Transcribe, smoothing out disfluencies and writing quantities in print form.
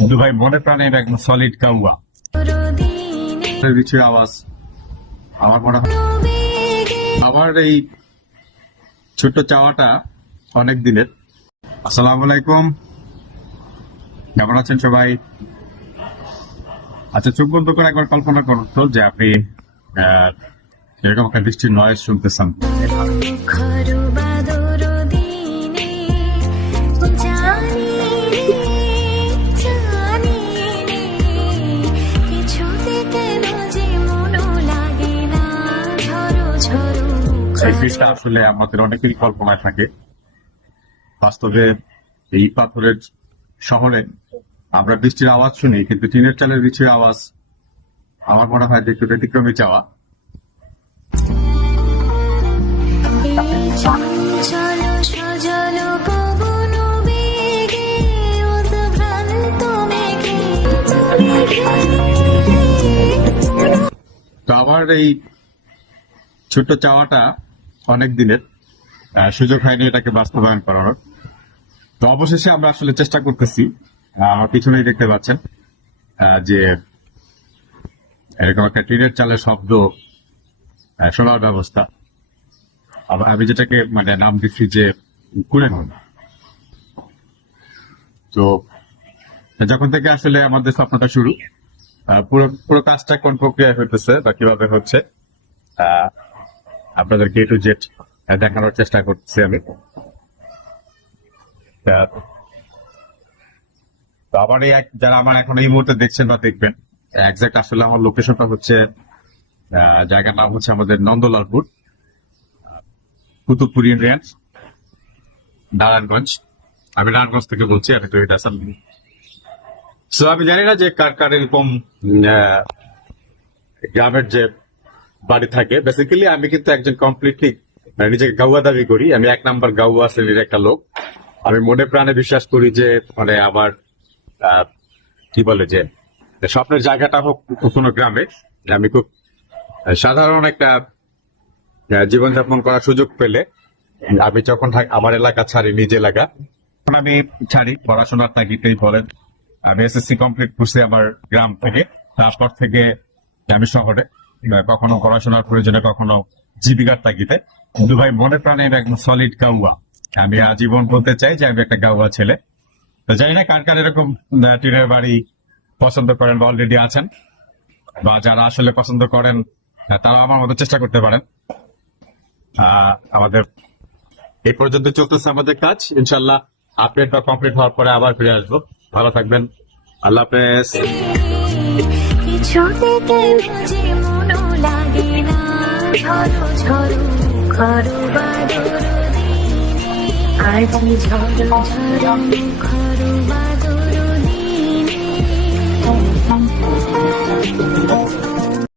কিন্তু ভাই মনে প্রাণের একদম সলিড কাউয়া রিচের আওয়াজ আমার মনে হয় আমার এই ছোট্ট চাওয়াটা অনেক দিনের। আসসালামু আলাইকুম, কেমন আছেন সবাই? আচ্ছা, চোখ বন্ধ করে একবার কল্পনা করুন তো যে আপনি এরকম একটা বৃষ্টির নয়েজ শুনতেছেন। এই বৃষ্টিটা আসলে আমাদের অনেকেরই কল্পনায় থাকে। বাস্তবে এই পাথরের শহরে আমরা বৃষ্টির আওয়াজ শুনি, কিন্তু টিনের চালের বৃষ্টির আওয়াজ আমার মনে হয় যে একটু ব্যতিক্রমী চাওয়া। তো আমার এই ছোট্ট চাওয়াটা অনেক দিনের, সুযোগ হয়নি এটাকে বাস্তবায়ন করানোর। তো অবশেষে আমরা আসলে চেষ্টা করতেছি। আমার পিছনেই দেখতে পাচ্ছেন যে এরকম একটা টিনের চালের শব্দ শোনার ব্যবস্থা। আমি যেটাকে মানে নাম দিচ্ছি যে কুড়েন। তো যখন থেকে আসলে আমাদের স্বপ্নটা শুরু, পুরো পুরো কাজটা কোন প্রক্রিয়া হইতেছে বা কিভাবে হচ্ছে আপনাদেরকে এ টু জেড দেখানোর চেষ্টা করতেছি আমি। তো আমার এই যারা আমার এখন এই মুহূর্তে দেখছেন বা দেখবেন, একজাক্ট আসলে আমার লোকেশনটা হচ্ছে, জায়গার নাম হচ্ছে আমাদের নন্দলালপুর, কুতুবপুর ইউনিয়ন, নারায়ণগঞ্জ। আমি নারায়ণগঞ্জ থেকে বলছি, আমি তৈরি হাসান। সো আমি জানি না যে কার কার এরকম গ্রামের যে বাড়ি থাকে। বেসিক্যালি আমি কিন্তু একজন কমপ্লিটলি নিজেকে গাউয়া দাবি করি। আমি 1 নাম্বার গাউয়া শ্রেণীর একটা লোক। আমি মনে প্রাণে বিশ্বাস করি যে মানে আমার কি বলে যে স্বপ্নের জায়গাটা হোক কোনো গ্রামে। আমি খুব সাধারণ একটা জীবনযাপন করার সুযোগ পেলে আমি যখন আমার এলাকা ছাড়ি, নিজ এলাকা, তখন আমি ছাড়ি পড়াশোনার তাগিদেই বলেন। আমি এসএসসি কমপ্লিট করছি আমার গ্রাম থেকে, তারপর থেকে আমি শহরে, কখনো পড়াশোনার প্রয়োজনে, কখনো জীবিকার তাগিদে। কিন্তু ভাই মনে প্রাণের একদম সলিড গাউয়া। আমি আজীবন বলতে চাই যে আমি একটা গাউয়া ছেলে। তো জানি না কার কার এরকম টিনের বাড়ি পছন্দ করেন বা অলরেডি আছেন, বা যারা আসলে পছন্দ করেন তারা আমার মতো চেষ্টা করতে পারেন। আমাদের এই পর্যন্ত চলতেছে আমাদের কাজ। ইনশাল্লাহ আপডেট বা কমপ্লিট হওয়ার পরে আবার ফিরে আসবো। ভালো থাকবেন, আল্লাহ হাফেজ। ঝড় ঝড়